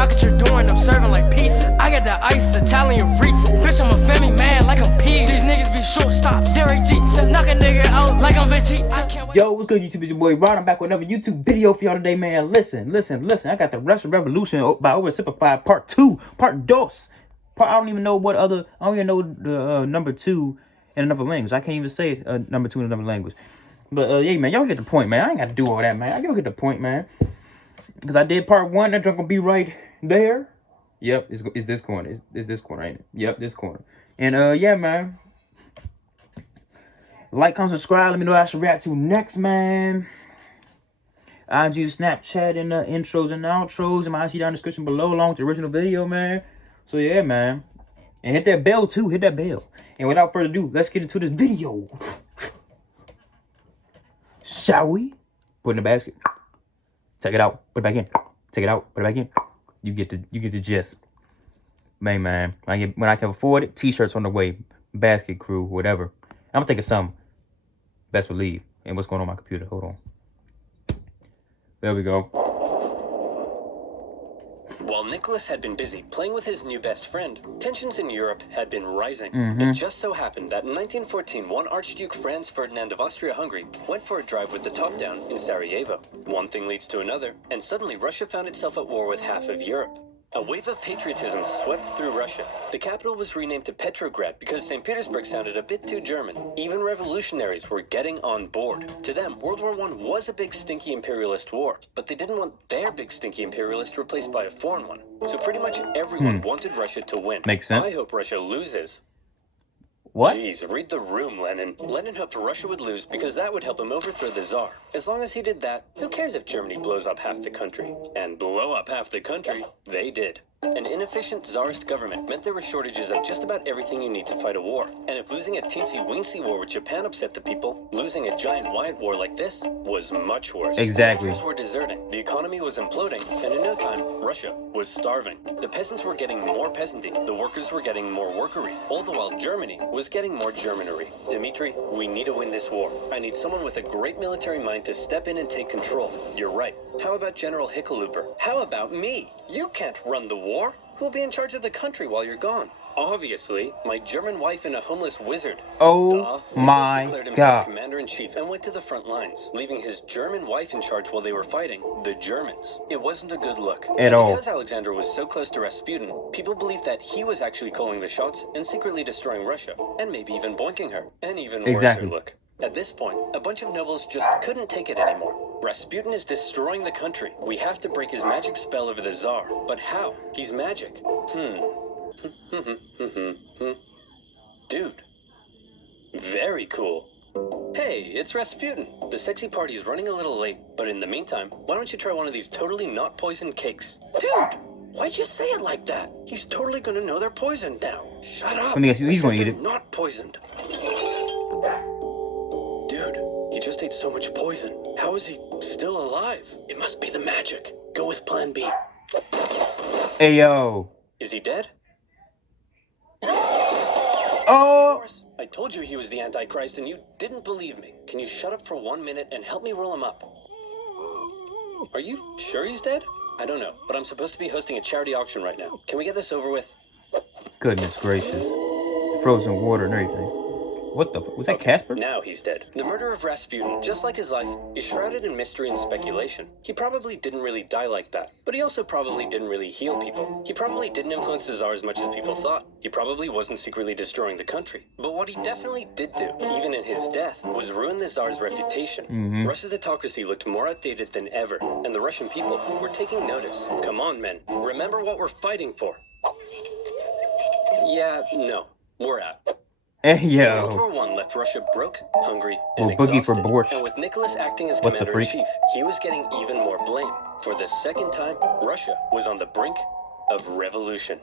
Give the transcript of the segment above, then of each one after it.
knock at your door and I'm serving like pizza. I got that ice, Italian Rita. Bitch, I'm a family man like I'm P. These niggas be shortstops, Derek Jeter. Knock a nigga out like I'm Vegeta. Yo, what's good, YouTube? It's your boy Rod. I'm back with another YouTube video for y'all today, man. Listen. I got the Russian Revolution by OverSimplified Part 2, Part Dos. I don't even know what other, I don't even know the number 2 in another language. I can't even say number 2 in another language. But yeah, man, y'all get the point, man. I ain't got to do all that, man. Y'all get the point, man. Because I did Part 1, that's gonna be right there. Yep, it's this corner. It's this corner, ain't it? Yep, this corner. And yeah, man. Like, comment, subscribe. Let me know what I should react to next, man. IG, Snapchat, and the intros and outros. And my IG down in the description below, along with the original video, man. So yeah, man. And hit that bell, too. Hit that bell. And without further ado, let's get into this video. Shall we? Put in the basket. Take it out. Put it back in. Take it out. Put it back in. You get the gist. Man. When I can afford it, t-shirts on the way. Basket crew, whatever. I'm thinking something. Best believe. And what's going on my computer? Hold on. There we go. While Nicholas had been busy playing with his new best friend, tensions in Europe had been rising. It just so happened that in 1914, one Archduke Franz Ferdinand of Austria-Hungary went for a drive with the top down in Sarajevo. One thing leads to another, and suddenly Russia found itself at war with half of Europe. A wave of patriotism swept through Russia. The capital was renamed to Petrograd because St. Petersburg sounded a bit too German. Even revolutionaries were getting on board. To them, World War I was a big stinky imperialist war, but they didn't want their big stinky imperialist replaced by a foreign one. So pretty much everyone wanted Russia to win. Makes sense. I hope Russia loses. What? Jeez, read the room, Lenin. Lenin hoped Russia would lose because that would help him overthrow the Tsar. As long as he did that, who cares if Germany blows up half the country? And blow up half the country, they did. An inefficient Tsarist government meant there were shortages of just about everything you need to fight a war. And if losing a teensy-weensy war with Japan upset the people, losing a giant Wyatt war like this was much worse. Exactly. Soldiers were deserting, the economy was imploding, and in no time, Russia was starving. The peasants were getting more peasanty, the workers were getting more workery, all the while Germany was getting more Germanery. Dmitri, we need to win this war. I need someone with a great military mind to step in and take control. You're right. How about General Hickenlooper? How about me? You can't run the war. Who'll be in charge of the country while you're gone? Obviously, my German wife and a homeless wizard. Oh my declared himself God. commander-in-chief and went to the front lines, leaving his German wife in charge while they were fighting the Germans. It wasn't a good look. At all. Because Alexander was so close to Rasputin, people believed that he was actually calling the shots and secretly destroying Russia, and maybe even boinking her. An even worse look. At this point, a bunch of nobles just couldn't take it anymore. Rasputin is destroying the country. We have to break his magic spell over the Tsar. But how? He's magic. Dude. Very cool. Hey, it's Rasputin. The sexy party is running a little late, but in the meantime, why don't you try one of these totally not poisoned cakes? Dude! Why'd you say it like that? He's totally gonna know they're poisoned now. Shut up. Let me guess, he's gonna eat it. Not poisoned. Dude, he just ate so much poison. How is he still alive? It must be the magic. Go with plan B. Hey, yo. Is he dead? Oh. I told you he was the Antichrist and you didn't believe me. Can you shut up for 1 minute and help me roll him up? Are you sure he's dead? I don't know, but I'm supposed to be hosting a charity auction right now. Can we get this over with? Goodness gracious. Frozen water and everything. What the? Was that Casper? Now he's dead. The murder of Rasputin, just like his life, is shrouded in mystery and speculation. He probably didn't really die like that, but he also probably didn't really heal people. He probably didn't influence the Tsar as much as people thought. He probably wasn't secretly destroying the country. But what he definitely did do, even in his death, was ruin the Tsar's reputation. Russia's autocracy looked more outdated than ever, and the Russian people were taking notice. Come on, men. Remember what we're fighting for. Yeah, no. We're out. Hey, yo. World War I left Russia broke, hungry, and Boogie exhausted. for borscht. And with Nicholas acting as What the commander-in-chief, he was getting even more blame. For the second time, Russia was on the brink of revolution.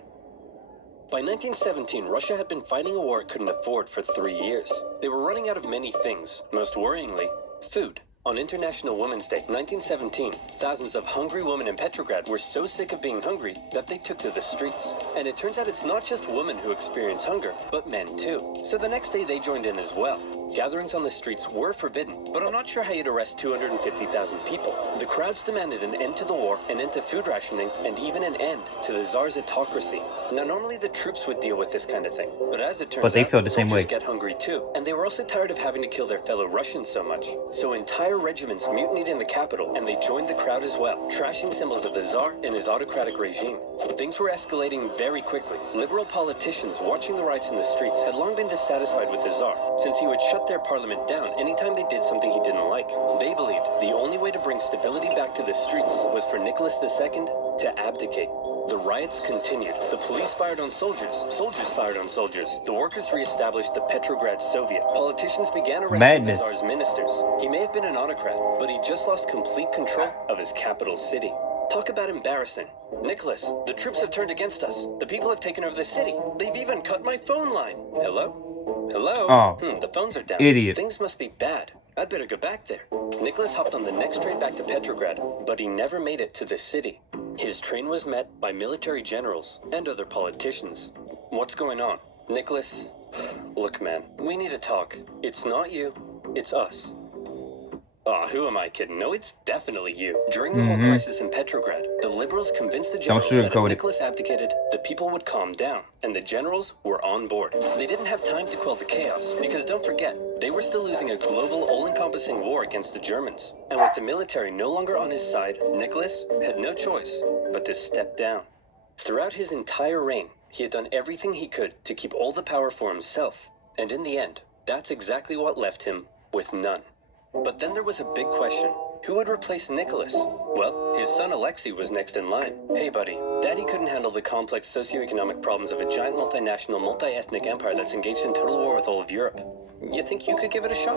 By 1917, Russia had been fighting a war it couldn't afford for 3 years. They were running out of many things, most worryingly, food. On International Women's Day, 1917, thousands of hungry women in Petrograd were so sick of being hungry that they took to the streets. And it turns out it's not just women who experience hunger, but men too. So the next day they joined in as well. Gatherings on the streets were forbidden, but I'm not sure how you'd arrest 250,000 people. The crowds demanded an end to the war, an end to food rationing, and even an end to the Tsar's autocracy. Now, normally the troops would deal with this kind of thing, but as it turns out, they felt the same way. soldiers get hungry too, and they were also tired of having to kill their fellow Russians so much. So entire regiments mutinied in the capital, and they joined the crowd as well, trashing symbols of the Tsar and his autocratic regime. Things were escalating very quickly. Liberal politicians watching the riots in the streets had long been dissatisfied with the Tsar, since he would shut their parliament down anytime they did something he didn't like. They believed the only way to bring stability back to the streets was for Nicholas II to abdicate. The riots continued. The police fired on soldiers. Soldiers fired on soldiers. The workers re-established the Petrograd Soviet. Politicians began arresting the Tsar's ministers. He may have been an autocrat, but he just lost complete control of his capital city. Talk about embarrassing. Nicholas, the troops have turned against us. The people have taken over the city. They've even cut my phone line. Hello? Hello? Oh, The phones are down. idiot. Things must be bad. I'd better go back there. Nicholas hopped on the next train back to Petrograd, but he never made it to the city. His train was met by military generals and other politicians. What's going on? Nicholas, look man, we need to talk. It's not you, it's us. Who am I kidding? No, it's definitely you. During the whole crisis in Petrograd, the liberals convinced the generals that if Nicholas abdicated, the people would calm down, and the generals were on board. They didn't have time to quell the chaos, because don't forget, they were still losing a global, all-encompassing war against the Germans. And with the military no longer on his side, Nicholas had no choice but to step down. Throughout his entire reign, he had done everything he could to keep all the power for himself. And in the end, that's exactly what left him with none. But then there was a big question. Who would replace Nicholas? Well, his son Alexei was next in line. Hey buddy, Daddy couldn't handle the complex socioeconomic problems of a giant multinational, multi-ethnic empire that's engaged in total war with all of Europe. You think you could give it a shot?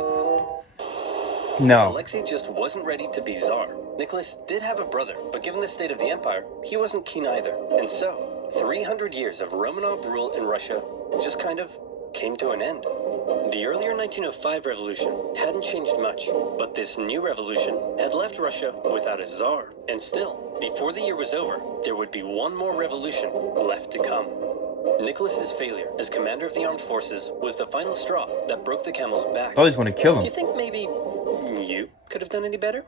No. Alexei just wasn't ready to be Tsar. Nicholas did have a brother, but given the state of the empire, he wasn't keen either. And so, 300 years of Romanov rule in Russia just kind of came to an end. The earlier 1905 revolution hadn't changed much, but this new revolution had left Russia without a Tsar. And still, before the year was over, there would be one more revolution left to come. Nicholas's failure as commander of the armed forces was the final straw that broke the camel's back. I always want to kill Do you him. think maybe you could have done any better?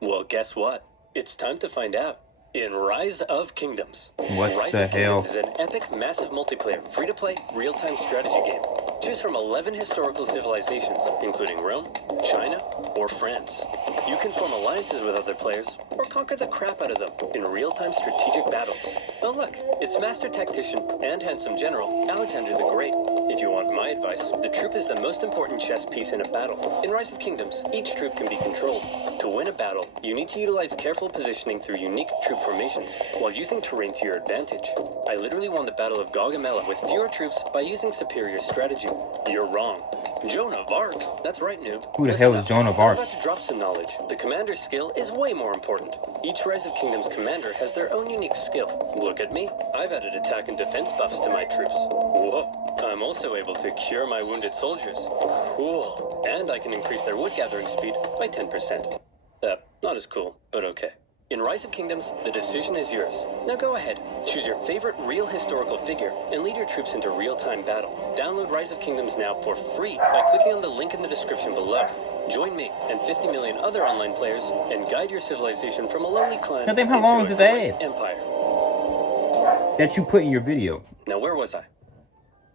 Well, guess what? It's time to find out. In Rise of Kingdoms. What Rise the of hell? Kingdoms is an epic, massive multiplayer, free-to-play, real-time strategy game. Choose from 11 historical civilizations, including Rome, China, or France. You can form alliances with other players, or conquer the crap out of them in real-time strategic battles. Oh look, it's Master Tactician and Handsome General Alexander the Great. If you want my advice, the troop is the most important chess piece in a battle. In Rise of Kingdoms, each troop can be controlled. To win a battle, you need to utilize careful positioning through unique troop formations, while using terrain to your advantage. I literally won the Battle of Gaugamela with fewer troops by using superior strategy. You're wrong. Joan of Arc. That's right, noob. Who the Listen hell is up. Joan of I'm Arc? about to drop some knowledge. The commander's skill is way more important. Each Rise of Kingdoms commander has their own unique skill. Look at me. I've added attack and defense buffs to my troops. Whoa. I'm also able to cure my wounded soldiers. Cool. And I can increase their wood gathering speed by 10%. Not as cool, but okay. In Rise of Kingdoms, the decision is yours. Now go ahead, choose your favorite real historical figure, and lead your troops into real-time battle. Download Rise of Kingdoms now for free by clicking on the link in the description below. Join me and 50 million other online players and guide your civilization from a lowly clan Goddamn, how long into is a this great ad? empire. That you put in your video. Now where was I?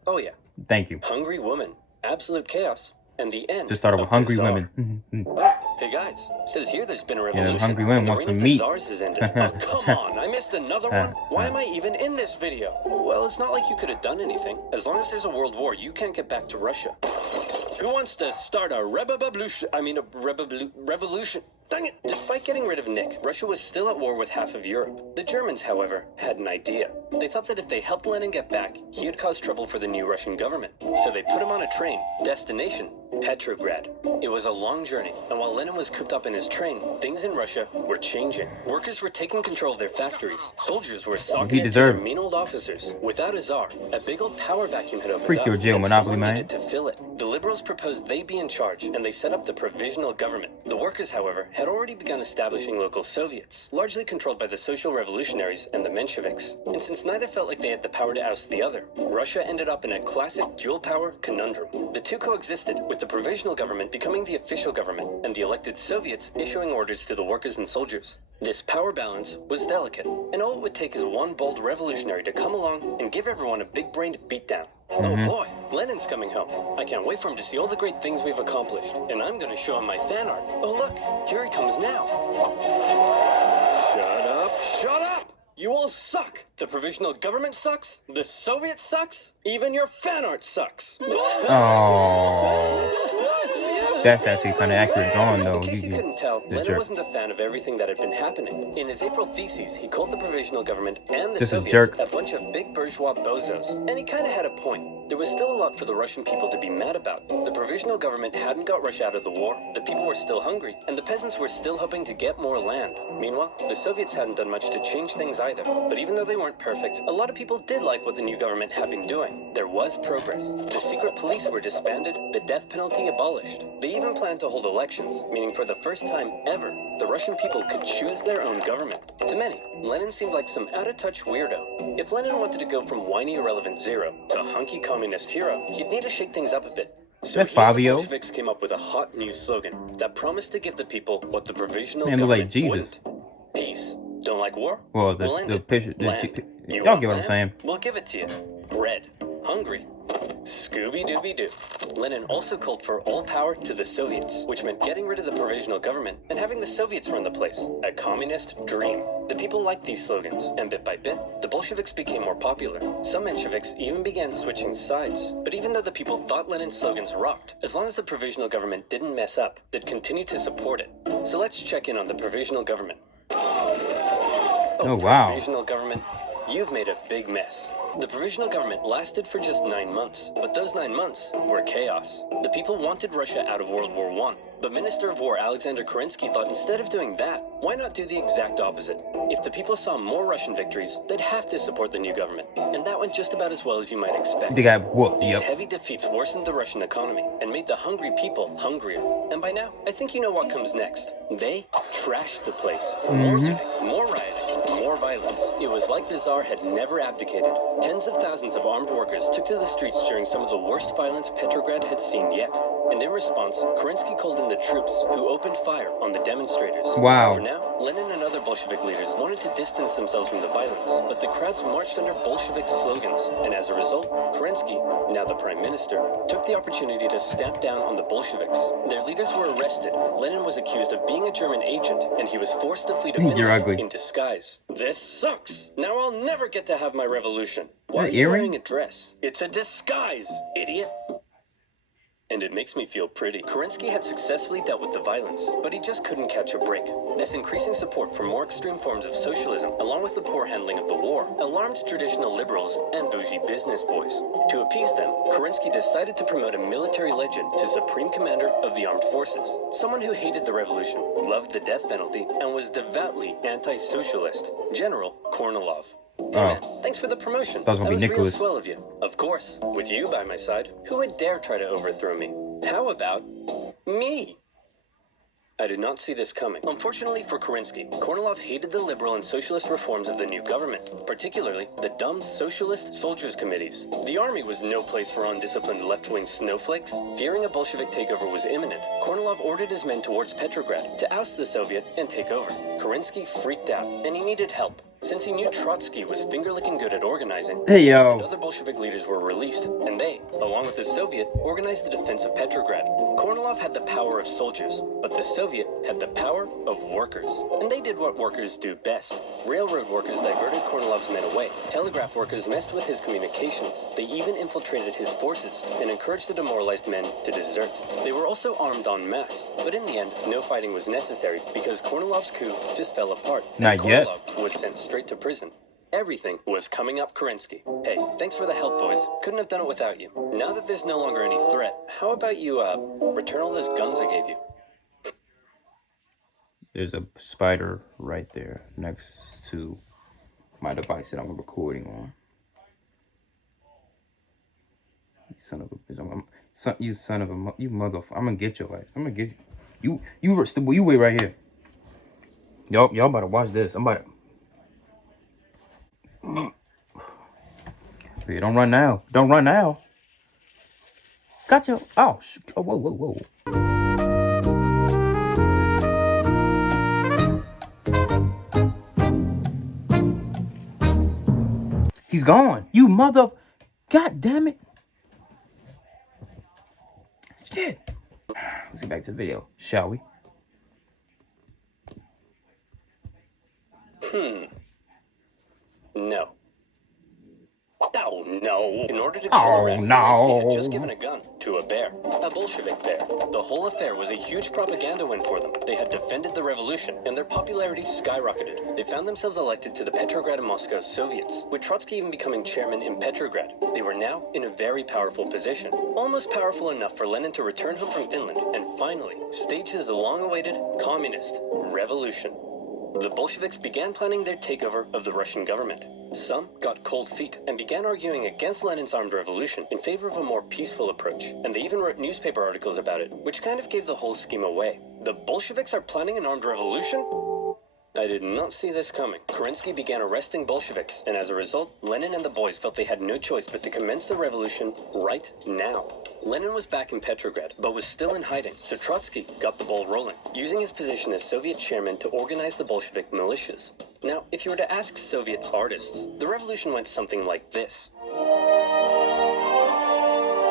Oh yeah, Thank you. hungry woman, absolute chaos, and the end. Just started with of the hungry Tsar. women. Oh, hey guys, says here there's been a revolution. hungry women and the want reign some of the meat. Tsars has ended. Oh, come on, I missed another one? Why am I even in this video? Well, it's not like you could have done anything. As long as there's a world war, you can't get back to Russia. Who wants to start a revolution? Dang it! Despite getting rid of Nick, Russia was still at war with half of Europe. The Germans, however, had an idea. They thought that if they helped Lenin get back, he would cause trouble for the new Russian government. So they put him on a train, destination, Petrograd. It was a long journey, and while Lenin was cooped up in his train, things in Russia were changing. Workers were taking control of their factories. Soldiers were socking it to their mean old officers. Without a czar, a big old power vacuum had opened up, and someone needed to fill it. The liberals proposed they be in charge, and they set up the provisional government. The workers, however, had already begun establishing local Soviets, largely controlled by the social revolutionaries and the Mensheviks. And since neither felt like they had the power to oust the other, Russia ended up in a classic dual power conundrum. The two coexisted, with the provisional government becoming the official government, and the elected Soviets issuing orders to the workers and soldiers. This power balance was delicate, and all it would take is one bold revolutionary to come along and give everyone a big-brained beatdown. Oh boy, Lenin's coming home. I can't wait for him to see all the great things we've accomplished, and I'm gonna show him my fan art. Oh look, here he comes now. Shut up! You all suck! The provisional government sucks, the Soviet sucks, even your fan art sucks. Oh. That's actually kind of accurate drawing, though. In case you couldn't tell, Lenin wasn't a fan of everything that had been happening. In his April theses, he called the provisional government and the Soviets a bunch of big bourgeois bozos. And he kind of had a point. There was still a lot for the Russian people to be mad about. The provisional government hadn't got Russia out of the war, the people were still hungry, and the peasants were still hoping to get more land. Meanwhile, the Soviets hadn't done much to change things either. But even though they weren't perfect, a lot of people did like what the new government had been doing. There was progress. The secret police were disbanded, the death penalty abolished. They even planned to hold elections, meaning for the first time ever, the Russian people could choose their own government. To many, Lenin seemed like some out-of-touch weirdo. If Lenin wanted to go from whiny irrelevant zero to hunky communist hero, he'd need to shake things up a bit. So the Bolsheviks came up with a hot new slogan that promised to give the people what the provisional government wouldn't. Peace. Don't like war? Well, we'll end it. Y'all get what I'm saying. We'll give it to you. Bread. Hungry. Scooby-Dooby-Doo. Lenin also called for all power to the Soviets, which meant getting rid of the provisional government and having the Soviets run the place. A communist dream. The people liked these slogans, and bit by bit, the Bolsheviks became more popular. Some Mensheviks even began switching sides. But even though the people thought Lenin's slogans rocked, as long as the provisional government didn't mess up, they'd continue to support it. So let's check in on the provisional government. Oh, wow. Provisional government, you've made a big mess. The provisional government lasted for just 9 months, but those 9 months were chaos. The people wanted Russia out of World War I, but Minister of War Alexander Kerensky thought instead of doing that, why not do the exact opposite? If the people saw more Russian victories, they'd have to support the new government, and that went just about as well as you might expect. They got whooped, These heavy defeats worsened the Russian economy and made the hungry people hungrier. And by now, I think you know what comes next. They trashed the place. More looting, more rioting, more violence. It was like the Tsar had never abdicated. Tens of thousands of armed workers took to the streets during some of the worst violence Petrograd had seen yet. And in response, Kerensky called in the troops, who opened fire on the demonstrators. Wow. For now, Lenin and other Bolshevik leaders wanted to distance themselves from the violence, but the crowds marched under Bolshevik slogans, and as a result, Kerensky, now the prime minister, took the opportunity to stamp down on the Bolsheviks. Their leaders were arrested. Lenin was accused of being a German agent, and he was forced to flee to Finland in disguise. This sucks! Now I'll never get to have my revolution. Why are you wearing a dress? It's a disguise, idiot! And it makes me feel pretty. Kerensky had successfully dealt with the violence, but he just couldn't catch a break. This increasing support for more extreme forms of socialism, along with the poor handling of the war, alarmed traditional liberals and bougie business boys. To appease them, Kerensky decided to promote a military legend to Supreme Commander of the Armed Forces, someone who hated the revolution, loved the death penalty, and was devoutly anti-socialist, General Kornilov. Hey man, thanks for the promotion. That was real swell of you. Of course, with you by my side, who would dare try to overthrow me? How about me? I did not see this coming. Unfortunately for Kerensky, Kornilov hated the liberal and socialist reforms of the new government, particularly the dumb socialist soldiers' committees. The army was no place for undisciplined left-wing snowflakes. Fearing a Bolshevik takeover was imminent, Kornilov ordered his men towards Petrograd to oust the Soviet and take over. Kerensky freaked out, and he needed help. Since he knew Trotsky was finger-licking good at organizing, and other Bolshevik leaders were released, and they, along with the Soviet, organized the defense of Petrograd. Kornilov had the power of soldiers, but the Soviet had the power of workers. And they did what workers do best. Railroad workers diverted Kornilov's men away. Telegraph workers messed with his communications. They even infiltrated his forces and encouraged the demoralized men to desert. They were also armed en masse, but in the end, no fighting was necessary because Kornilov's coup just fell apart. Not yet. Kornilov was sent straight to prison. everything was coming up Kerensky. Hey, thanks for the help, boys. Couldn't have done it without you. Now that there's no longer any threat, how about you, return all those guns I gave you? There's a spider right there next to my device that I'm recording on. Son of a bitch! You son of a you motherfucker! I'm gonna get your ass. I'm gonna get you. You wait right here. Y'all about to watch this. I'm about to. Yeah, don't run now. Don't run now. Gotcha. Oh, oh, whoa, whoa, whoa. He's gone. You mother. God damn it. Shit. Let's get back to the video, shall we? No. Oh, no. In order to kill a rat, Kerensky had just given a gun to a bear, a Bolshevik bear. The whole affair was a huge propaganda win for them. They had defended the revolution, and their popularity skyrocketed. They found themselves elected to the Petrograd and Moscow Soviets, with Trotsky even becoming chairman in Petrograd. They were now in a very powerful position, almost powerful enough for Lenin to return home from Finland and finally stage his long-awaited communist revolution. The Bolsheviks began planning their takeover of the Russian government. Some got cold feet and began arguing against Lenin's armed revolution in favor of a more peaceful approach, and they even wrote newspaper articles about it, which kind of gave the whole scheme away. The Bolsheviks are planning an armed revolution? I did not see this coming. Kerensky began arresting Bolsheviks, and as a result, Lenin and the boys felt they had no choice but to commence the revolution right now. Lenin was back in Petrograd, but was still in hiding, so Trotsky got the ball rolling, using his position as Soviet chairman to organize the Bolshevik militias. Now, if you were to ask Soviet artists, the revolution went something like this.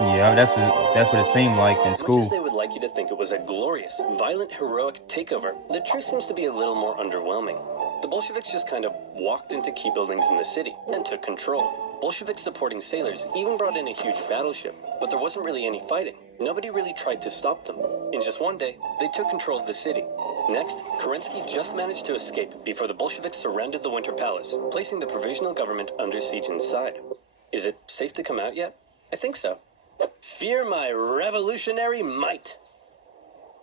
Yeah, that's what it seemed like in school. As much as they would like you to think it was a glorious, violent, heroic takeover, the truth seems to be a little more underwhelming. The Bolsheviks just kind of walked into key buildings in the city and took control. Bolshevik supporting sailors even brought in a huge battleship, but there wasn't really any fighting. Nobody really tried to stop them. In just one day, they took control of the city. Next, Kerensky just managed to escape before the Bolsheviks surrounded the Winter Palace, placing the provisional government under siege inside. Is it safe to come out yet? I think so. Fear my revolutionary might.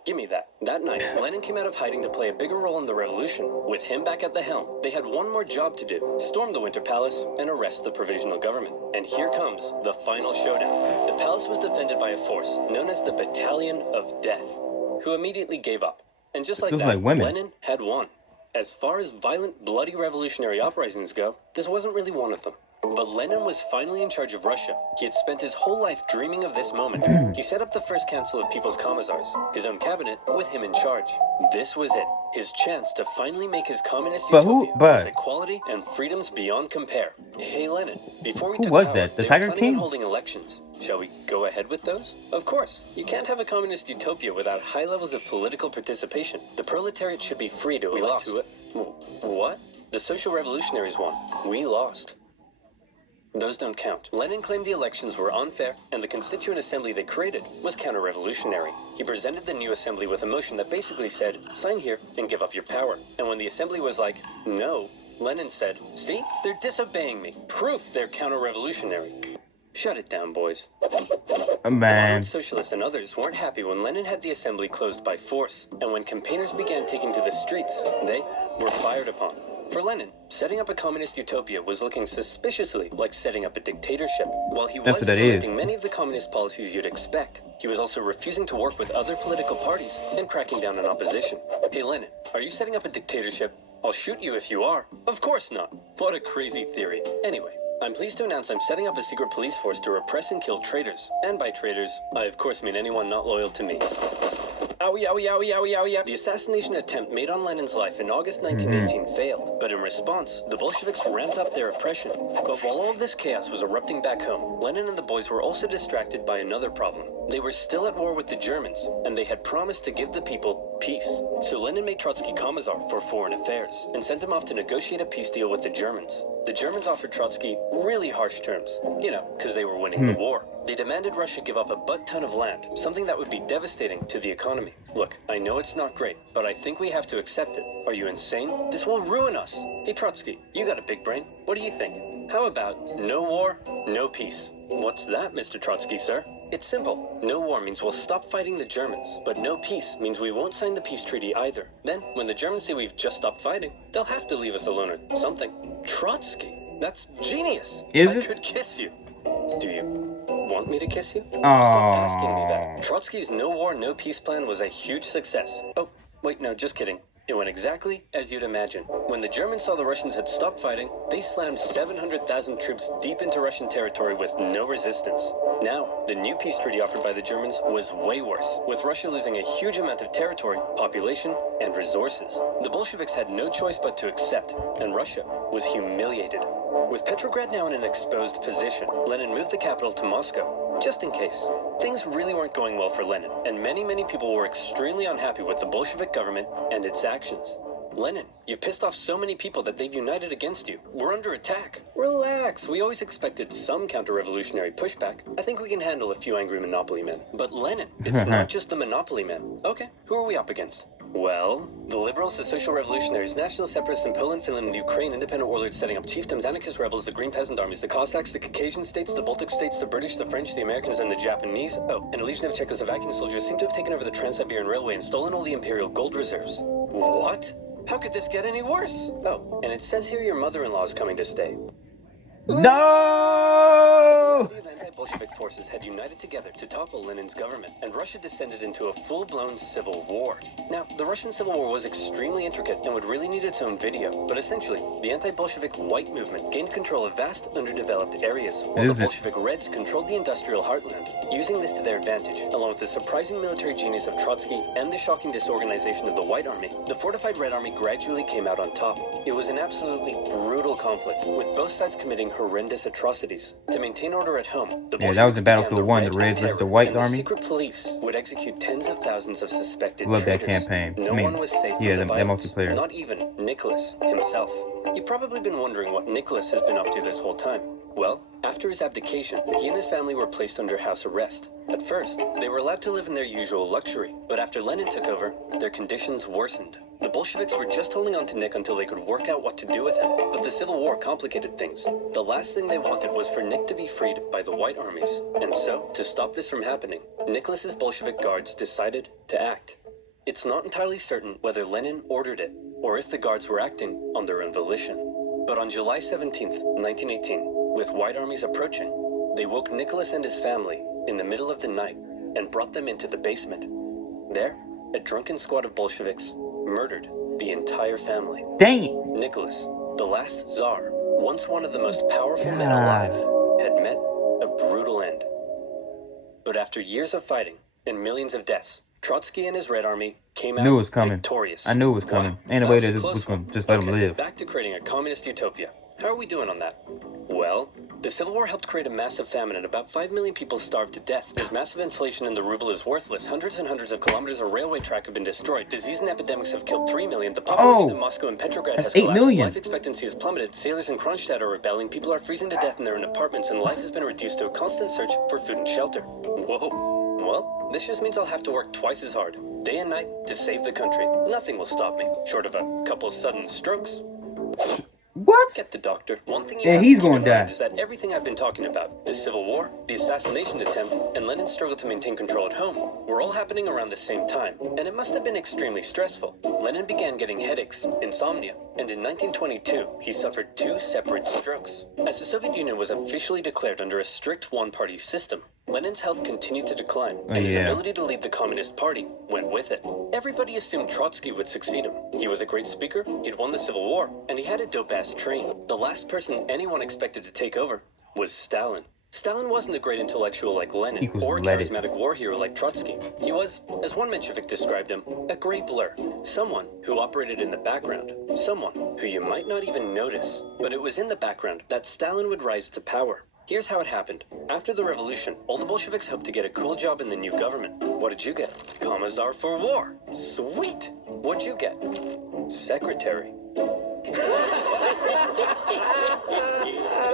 Give me that. That night, Lenin came out of hiding to play a bigger role in the revolution. With him back at the helm, they had one more job to do: storm the Winter Palace and arrest the provisional government. And here comes the final showdown. The palace was defended by a force known as the Battalion of Death, who immediately gave up. And just like that, Lenin had won. As far as violent, bloody revolutionary uprisings go, this wasn't really one of them. But Lenin was finally in charge of Russia. He had spent his whole life dreaming of this moment. He set up the first Council of People's Commissars, his own cabinet, with him in charge. This was it, his chance to finally make his communist utopia with equality and freedoms beyond compare. Hey Lenin, before we took power, the Tiger King? Holding elections. Shall we go ahead with those? Of course. You can't have a communist utopia without high levels of political participation. The proletariat should be free to elect who it. What? The social revolutionaries won. We lost. Those don't count. Lenin claimed the elections were unfair, and the Constituent Assembly they created was counter-revolutionary. He presented the new assembly with a motion that basically said, sign here and give up your power. And when the assembly was like, no, Lenin said, see, they're disobeying me. Proof they're counter-revolutionary. Shut it down, boys. Man. Socialists and others weren't happy when Lenin had the assembly closed by force, and when campaigners began taking to the streets, they were fired upon. For Lenin, setting up a communist utopia was looking suspiciously like setting up a dictatorship. While he was implementing many of the communist policies you'd expect, he was also refusing to work with other political parties and cracking down on opposition. Hey Lenin, are you setting up a dictatorship? I'll shoot you if you are. Of course not. What a crazy theory. Anyway, I'm pleased to announce I'm setting up a secret police force to repress and kill traitors. And by traitors, I of course mean anyone not loyal to me. Owie, owie, owie, owie, owie. The assassination attempt made on Lenin's life in August 1918 failed, but in response, the Bolsheviks ramped up their oppression. But while all of this chaos was erupting back home, Lenin and the boys were also distracted by another problem. They were still at war with the Germans, and they had promised to give the people peace. So Lenin made Trotsky Commissar for Foreign Affairs and sent him off to negotiate a peace deal with the Germans. The Germans offered Trotsky really harsh terms, you know, because they were winning the war. They demanded Russia give up a butt-ton of land, something that would be devastating to the economy. Look, I know it's not great, but I think we have to accept it. Are you insane? This will ruin us. Hey Trotsky, you got a big brain. What do you think? How about no war, no peace? What's that, Mr. Trotsky, sir? It's simple. No war means we'll stop fighting the Germans, but no peace means we won't sign the peace treaty either. Then, when the Germans say we've just stopped fighting, they'll have to leave us alone or something. Trotsky, that's genius. Is I it? could kiss you. Do you want me to kiss you? Aww. Stop asking me that. Trotsky's no war, no peace plan was a huge success. Oh, wait, no, just kidding. It went exactly as you'd imagine. When the Germans saw the Russians had stopped fighting, they slammed 700,000 troops deep into Russian territory with no resistance. Now, the new peace treaty offered by the Germans was way worse, with Russia losing a huge amount of territory, population, and resources. The Bolsheviks had no choice but to accept, and Russia was humiliated. With Petrograd now in an exposed position, Lenin moved the capital to Moscow, just in case. Things really weren't going well for Lenin, and many people were extremely unhappy with the Bolshevik government and its actions. Lenin, you've pissed off so many people that they've united against you. We're under attack. Relax, we always expected some counter-revolutionary pushback. I think we can handle a few angry monopoly men. But Lenin, it's not just the monopoly men. Okay, who are we up against? Well, the liberals, the social revolutionaries, national separatists in Poland, Finland, and Ukraine, independent warlords setting up chiefdoms, anarchist rebels, the Green Peasant Armies, the Cossacks, the Caucasian states, the Baltic states, the British, the French, the Americans, and the Japanese. Oh, and a legion of Czechoslovakian soldiers seem to have taken over the Trans-Siberian Railway and stolen all the imperial gold reserves. What? How could this get any worse? Oh, and it says here your mother-in-law is coming to stay. No! The anti-Bolshevik forces had united together to topple Lenin's government, and Russia descended into a full-blown civil war. Now, the Russian Civil War was extremely intricate and would really need its own video, but essentially, the anti-Bolshevik white movement gained control of vast, underdeveloped areas, while the Bolshevik Reds controlled the industrial heartland, using this to their advantage, along with the surprising military genius of Trotsky and the shocking disorganization of the White Army. The fortified Red Army gradually came out on top. It was an absolutely brutal conflict, with both sides committing horrendous atrocities. To maintain order at home, the that was in Battlefield 1, the Reds versus the White Army. The secret police would execute tens of thousands of suspected Love that traitors. campaign. No one was safe from the that violence, multiplayer. not even Nicholas himself. You've probably been wondering what Nicholas has been up to this whole time. Well, after his abdication, he and his family were placed under house arrest. At first, they were allowed to live in their usual luxury, but after Lenin took over, their conditions worsened. The Bolsheviks were just holding on to Nick until they could work out what to do with him, but the Civil War complicated things. The last thing they wanted was for Nick to be freed by the White Armies, and so, to stop this from happening, Nicholas's Bolshevik guards decided to act. It's not entirely certain whether Lenin ordered it, or if the guards were acting on their own volition. But on July 17th, 1918, with White Armies approaching, they woke Nicholas and his family in the middle of the night and brought them into the basement. There, a drunken squad of Bolsheviks murdered the entire family. Dang! Nicholas, the last Tsar, once one of the most powerful men alive, had met a brutal end. But after years of fighting and millions of deaths, Trotsky and his Red Army came out victorious. I knew it was coming. Ain't a way that was going to just let them live. Back to creating a communist utopia. How are we doing on that? Well, the Civil War helped create a massive famine and about 5 million people starved to death. There's massive inflation and the ruble is worthless. Hundreds and hundreds of kilometers of railway track have been destroyed. Disease and epidemics have killed 3 million. The population in Moscow and Petrograd has collapsed. 8 million. Life expectancy has plummeted. Sailors in Kronstadt are rebelling. People are freezing to death in their own apartments, and life has been reduced to a constant search for food and shelter. Whoa. Well, this just means I'll have to work twice as hard, day and night, to save the country. Nothing will stop me, short of a couple of sudden strokes. What? Get the doctor. One thing Yeah, he's gonna die. Is that everything I've been talking about, the Civil War, the assassination attempt, and Lenin's struggle to maintain control at home, were all happening around the same time, and it must have been extremely stressful. Lenin began getting headaches, insomnia, and in 1922, he suffered 2 separate strokes. As the Soviet Union was officially declared under a strict one-party system, Lenin's health continued to decline, and his ability to lead the Communist Party went with it. Everybody assumed Trotsky would succeed him. He was a great speaker, he'd won the Civil War, and he had a dope-ass train. The last person anyone expected to take over was Stalin. Stalin wasn't a great intellectual like Lenin, or a charismatic war hero like Trotsky. He was, as one Menshevik described him, a gray blur. Someone who operated in the background. Someone who you might not even notice. But it was in the background that Stalin would rise to power. Here's how it happened. After the revolution, all the Bolsheviks hoped to get a cool job in the new government. What did you get? Commissar for war. Sweet! What'd you get? Secretary.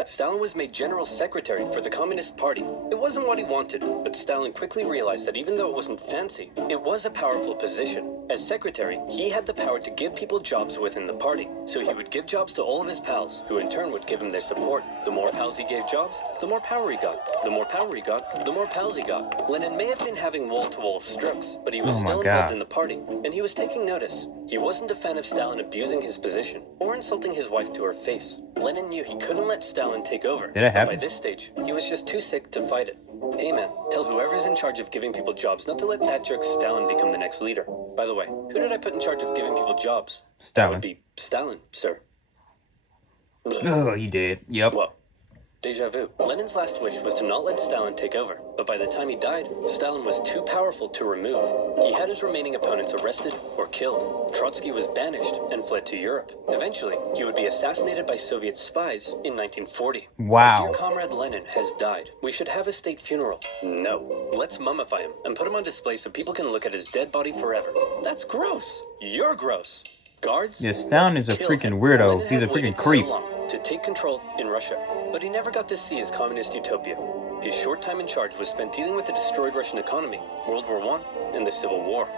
Stalin was made general secretary for the Communist Party. It wasn't what he wanted, but Stalin quickly realized that even though it wasn't fancy, it was a powerful position. As secretary, he had the power to give people jobs within the party, so he would give jobs to all of his pals, who in turn would give him their support. The more pals he gave jobs, the more power he got. The more power he got, the more pals he got. Lenin may have been having wall-to-wall strokes, but he was still involved in the party, and he was taking notice. He wasn't a fan of Stalin abusing his position, or insulting his wife to her face. Lenin knew he couldn't let Stalin take over. Did it happen? By this stage, he was just too sick to fight it. Hey man, tell whoever's in charge of giving people jobs not to let that jerk Stalin become the next leader. By the way, who did I put in charge of giving people jobs? Stalin. That would be Stalin, sir. Oh, you did. Yep. Well, deja vu. Lenin's last wish was to not let Stalin take over, but by the time he died, Stalin was too powerful to remove. He had his remaining opponents arrested or killed. Trotsky was banished and fled to Europe. Eventually, he would be assassinated by Soviet spies in 1940. Wow. Dear comrade Lenin has died. We should have a state funeral. No. Let's mummify him and put him on display so people can look at his dead body forever. That's gross. You're gross. Guards? Yeah, Stalin is a Kill freaking him. weirdo. Lenin He's a had freaking waited creep. So long to take control in Russia, but he never got to see his communist utopia. His short time in charge was spent dealing with the destroyed Russian economy, World War I, and the Civil War.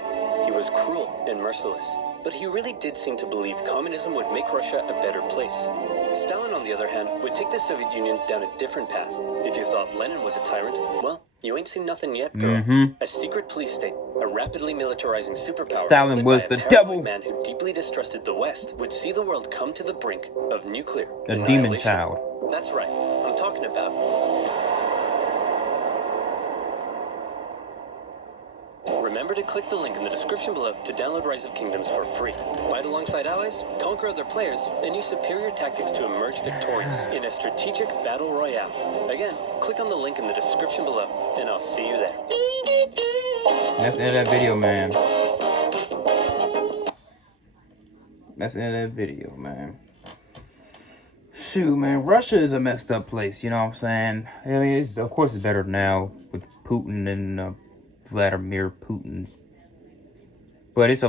He was cruel and merciless, but he really did seem to believe communism would make Russia a better place. Stalin, on the other hand, would take the Soviet Union down a different path. If you thought Lenin was a tyrant, well, you ain't seen nothing yet, girl. A secret police state, a rapidly militarizing superpower. Stalin led was by a the paranoid devil. man who deeply distrusted the West, would see the world come to the brink of nuclear A demon annihilation. child. That's right. I'm talking about. Remember to click the link in the description below to download Rise of Kingdoms for free. Fight alongside allies, conquer other players, and use superior tactics to emerge victorious in a strategic battle royale. Again, click on the link in the description below, and I'll see you there. That's the end of that video, man. That's the end of that video, man. Shoot, man, Russia is a messed up place, you know what I'm saying? I mean, of course it's better now with Putin and Vladimir Putin. But it's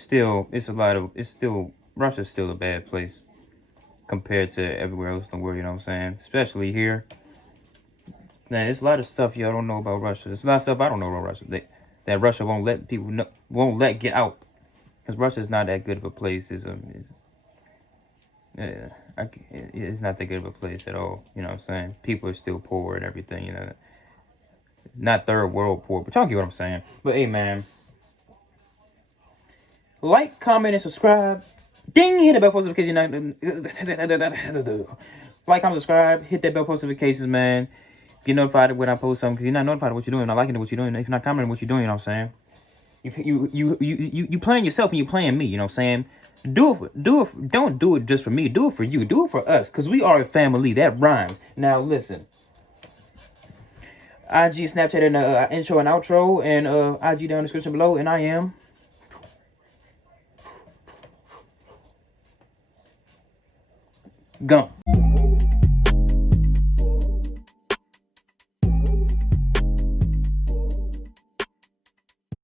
still Russia's still a bad place compared to everywhere else in the world, you know what I'm saying? Especially here. Man, there's a lot of stuff y'all don't know about Russia. There's a lot of stuff I don't know about Russia that Russia won't let people know, won't let get out. Because Russia's not that good of a place. It's not that good of a place at all. You know what I'm saying? People are still poor and everything, you know. Not third world poor, but y'all get what I'm saying. But hey, man. Like, comment, and subscribe. Ding! Hit the bell post notification. Like, comment, subscribe. Hit that bell post notifications, man. Get notified when I post something. Because you're not notified of what you're doing. Not liking what you're doing. If you're not commenting what you're doing, you know what I'm saying? You playing yourself and you playing me, you know what I'm saying? Don't do it just for me. Do it for you. Do it for us. Because we are a family. That rhymes. Now, listen. IG, Snapchat, and intro and outro. And IG down in the description below. And I am... gone.